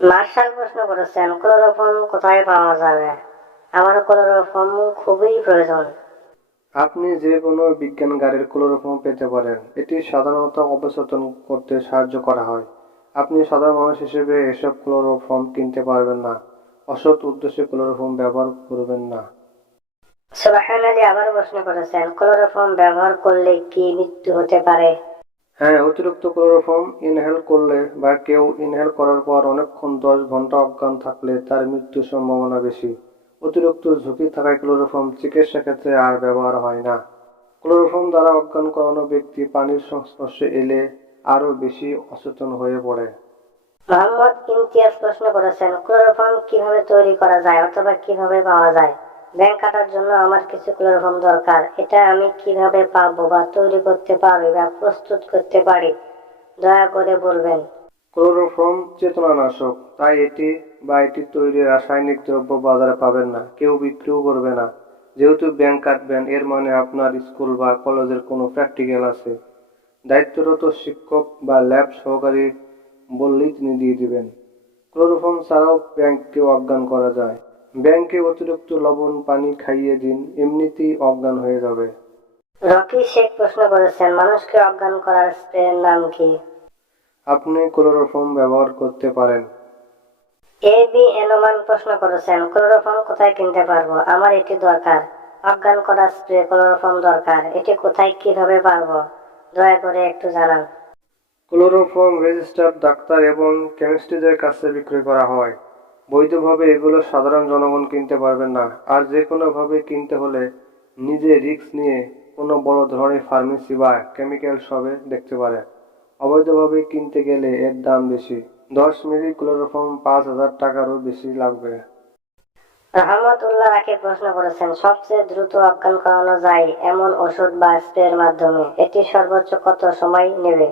Martial প্রশ্ন করেছেন chloroform কোথায় পাওয়া যাবে? আমার ক্লোরোফর্ম খুবই প্রয়োজন। আপনি যে কোনো বিজ্ঞান গাড়ির ক্লোরোফর্ম পেতে পারেন। এটি সাধারণত অবচেতন করতে সাহায্য করা হয়। আপনি সাধারণ মানুষ হিসেবে এসব ক্লোরোফর্ম কিনতে পারবেন না। অসৎ উদ্দেশ্যে ক্লোরোফর্ম ব্যবহার করবেন না। সুবাহান আলী আবার প্রশ্ন করেছেন ক্লোরোফর্ম ব্যবহার করলে কি মৃত্যু হতে পারে? হ্যাঁ অতিরিক্ত ক্লোরোফর্ম ইনহেল করলে বা কেউ ইনহেল করার পর অনেকক্ষণ দশ ঘণ্টা অজ্ঞান থাকলে তার মৃত্যুর সম্ভাবনা বেশি। অতিরিক্ত ঝুঁকি থাকায় ক্লোরোফর্ম চিকিৎসা ক্ষেত্রে আর ব্যবহার হয় না। ক্লোরোফর্ম দ্বারা অজ্ঞান করানো ব্যক্তি পানির সংস্পর্শে এলে আরও বেশি অচেতন হয়ে পড়ে। মোহাম্মদ ইমতিয়াজ প্রশ্ন করেছেন, ক্লোরোফর্ম কীভাবে তৈরি করা যায় অথবা কীভাবে পাওয়া যায়? ব্যাংক কাটার জন্য আমার কিছু ক্লোরোফর্ম দরকার। এটা আমি কীভাবে পাবো বা তৈরি করতে পারি বা প্রস্তুত করতে পারি, দয়া করে বলবেন। ক্লোরোফর্ম চেতনানাশক, তাই এটি বা এটি তৈরি রাসায়নিক দ্রব্য বাজারে পাবেন না, কেউ বিক্রিও করবে না। যেহেতু ব্যাংক কাটবেন, এর মানে আপনার স্কুল বা কলেজের কোনো প্র্যাকটিক্যাল আছে। দায়িত্বরত শিক্ষক বা ল্যাব সহকারী বললেই তিনি দিয়ে দিবেন। ক্লোরোফর্ম ছাড়াও ব্যাংককে অজ্ঞান করা যায়। ব্যাংকে অতিরিক্ত লবণ পানি খাইয়ে দিন এমনিতেই অজ্ঞান হয়ে যাবে। রকি শেখ প্রশ্ন করেছেন মানুষকে অজ্ঞান করার স্প্রের নাম কি? আপনি ক্লোরোফর্ম ব্যবহার করতে পারেন। এ বি এনোমান প্রশ্ন করেছেন ক্লোরোফর্ম কোথায় কিনতে পারব? আমার এটি দরকার। অজ্ঞান করা স্প্রে ক্লোরোফর্ম দরকার। এটি কোথায় কীভাবে পারব? দয়া করে একটু জানান। ক্লোরোফর্ম রেজিস্টার্ড ডাক্তার এবং কেমিস্ট্রিদের কাছে বিক্রি করা হয়। বৈধভাবে এগুলো সাধারণ জনগণ কিনতে পারবেন না। আর যে কোনোভাবে কিনতে হলে নিজে রিস্ক নিয়ে কোনো বড় ধরনের ফার্মেসি বা কেমিক্যাল শপে দেখতে পারে। অবৈধভাবে কিনতে গেলে এর দাম বেশি। দশ মিলি ক্লোরোফর্ম পাঁচ হাজার টাকারও বেশি লাগবে। রহমতুল্লাহ রাকে প্রশ্ন করেছেন, সবচেয়ে দ্রুত অজ্ঞান করানো যায় এমন ওষুধ বা স্প্রের মাধ্যমে। এটি সর্বোচ্চ কত সময় নেবে?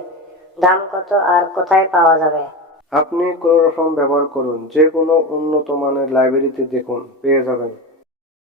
দাম কত আর কোথায় পাওয়া যাবে? আপনি ক্লোরোফর্ম ব্যবহার করুন যে কোনো উন্নত মানের লাইব্রেরিতে দেখুন পেয়ে যাবেন।